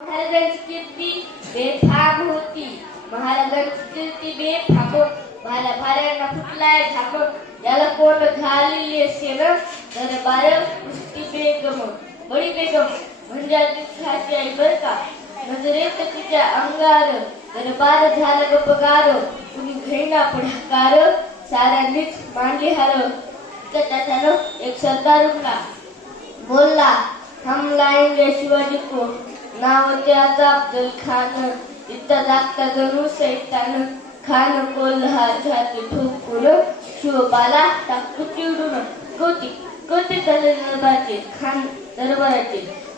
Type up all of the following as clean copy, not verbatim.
महाराजांची कीर्ती बेफाम होती. महाराजांची कीर्ती बेफाम. भाऱ्यांना फुटलाय झाप. याला कोण घालिले शेण. दरबार पुष्टी बेगम. बडी बेगम म्हणजे खाची आई बर का. नजरेत तिच्या अंगार. दरबार झाला गपगार. कुणी घेईना पुढाकार. साऱ्यांनीच मांडली हार. त्याच्यानं एक सरदार उठला. बोलला, हम लाएंगे शिवाजी को. नाव त्याचं अफजल खान. इथं जागता जणू सैतान. खान कोल्हा छाती ठोकून. शिवबाला टाकू चिडून. कौतिक झाले दरबाराचे.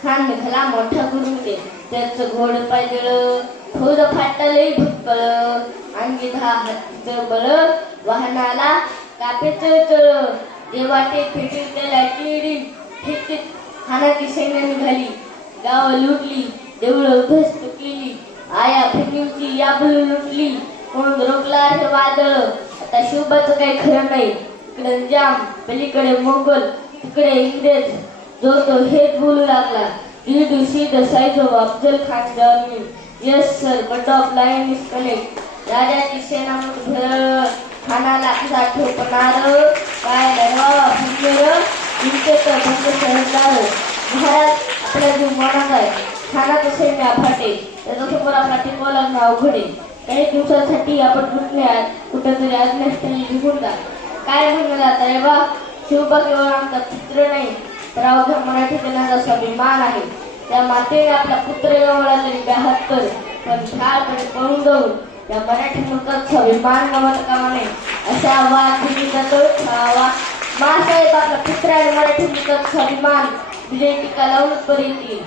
खान निघाला मोठा गुरुंडे. त्याचं घोड पायदळ. फौज फाटलंय भक्कळ. अंगी 10 हातीचं बळ. वाहनाला कापेचं तळ. देवाटे फेटी त्याला चिडी. ठिकठिक खानाची सैन्य निघाली. गाव लुटली. देवळं उद्ध्वस्त केली. आया बहिणींची याबल लुटली. कोण रोखला हे वादळ. आता शिवबाचं काही खरं नाही. इकडे निजाम, पलीकडे मोगल, तिकडे इंग्रज. जो तो हेच बोलू लागला. Did you see the size of Afzal Khan's army? Yes sir, but the line is correct. राजाची सेना मुठभर. खानाला कसा ठोकणार. काय लढवा फुटलेर. जिंकत भंग सरदार. महाराज आपला जीव मनात आहे. खानाचं सैन्य फाटे. त्याचा समोर आपला टिकवा लागणं अवघड आहे. काही दिवसांसाठी आपण लुटण्यात कुठंतरी आज्ञास्थानी निघून जा. काय म्हणाला रे बा. शिवबा केवळ आमचा पुत्र नाही तर अवघ्या मराठी जनाचा स्वाभिमान आहे. त्या मातेने आपला पुत्र गमावला तरी 72 पण ठारपणे पळून जाऊन त्या मराठी मुलकाचा स्वाभिमान गमावता कामा नये. अशा वाघिणीचा तो छावा. मासाहेब आपला पुत्र आणि मराठी मुलकाचा स्वाभिमान विजय टीका लावून पर्यंत.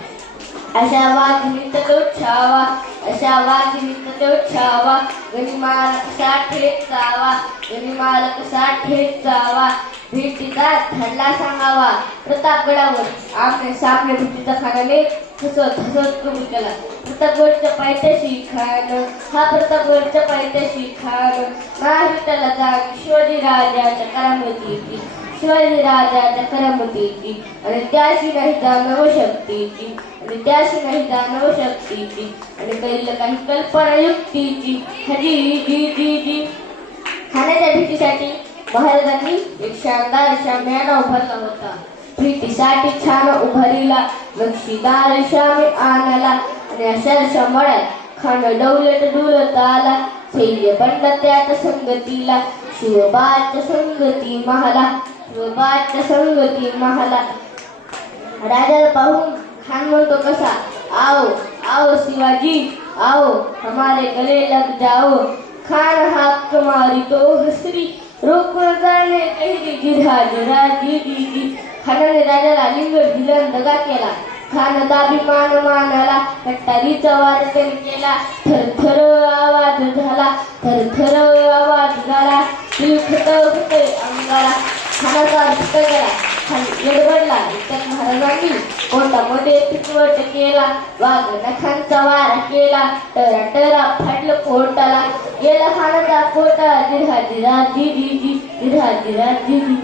अशा वाघिणीचा तो छावा. अशा वाघिणीचा तो छावा. गनिमाला कसा ठेच जावा. गनिमाला कसा ठेच जावा. भेटीचा ठरला सांगावा. प्रतापगडावर आमने सामने भेटीचा खानाने हसत कबूल केला. प्रतापगडच्या पायथ्याशी खान. हा प्रतापगडच्या पायथ्याशी खान. नाही त्याला जाग शिवाजी राजाच्या करामतीची. शिवाजी राजाच्या करामतीची. आणि त्याशी नाही जाणव शक्तीची. आणि त्याशी नाही जाणव शक्तीची. आणि पहिलं काही कल्पना युक्तीची. हजी जी जी जी. खाण्याच्या भीतीसाठी महाराजांनी एक शानदार शामियाना उभारला होता. भीतीसाठी छान उभारीला नक्षीदार शामी आणाला. आणि अशा शंभरात खान डुलत आला. शैल्य बंड त्याच्या संगतीला. शिवबाच्या संगती महाला. शिवबाच्या संगती महाला. राजाला पाहून खान म्हणतो कसा. आओ आओ शिवाजी आओ हमारे गले लग जाओ. खान हाक मारी तो हसरी. रोखून जाणे काही गिरा गिरा जी जी जी. खानाने राजाला लिंगड दिलं दगा केला. खान दाभिमान मानाला. कट्टारीचा वाद त्याने केला. थरथर आवाज झाला. थरथर आवाज झाला. तिलखत होते अंगाला. खानाचा अर्थ केला. खान येडबडला. त्यात महाराजांनी पोटामध्ये पिचवट केला. वाघ नखांचा वारा केला. टरा टरा फाटलं पोटाला. गेला खानाचा पोटा. जिरा जिरा जी जी जी. जिरा जिरा जी जी.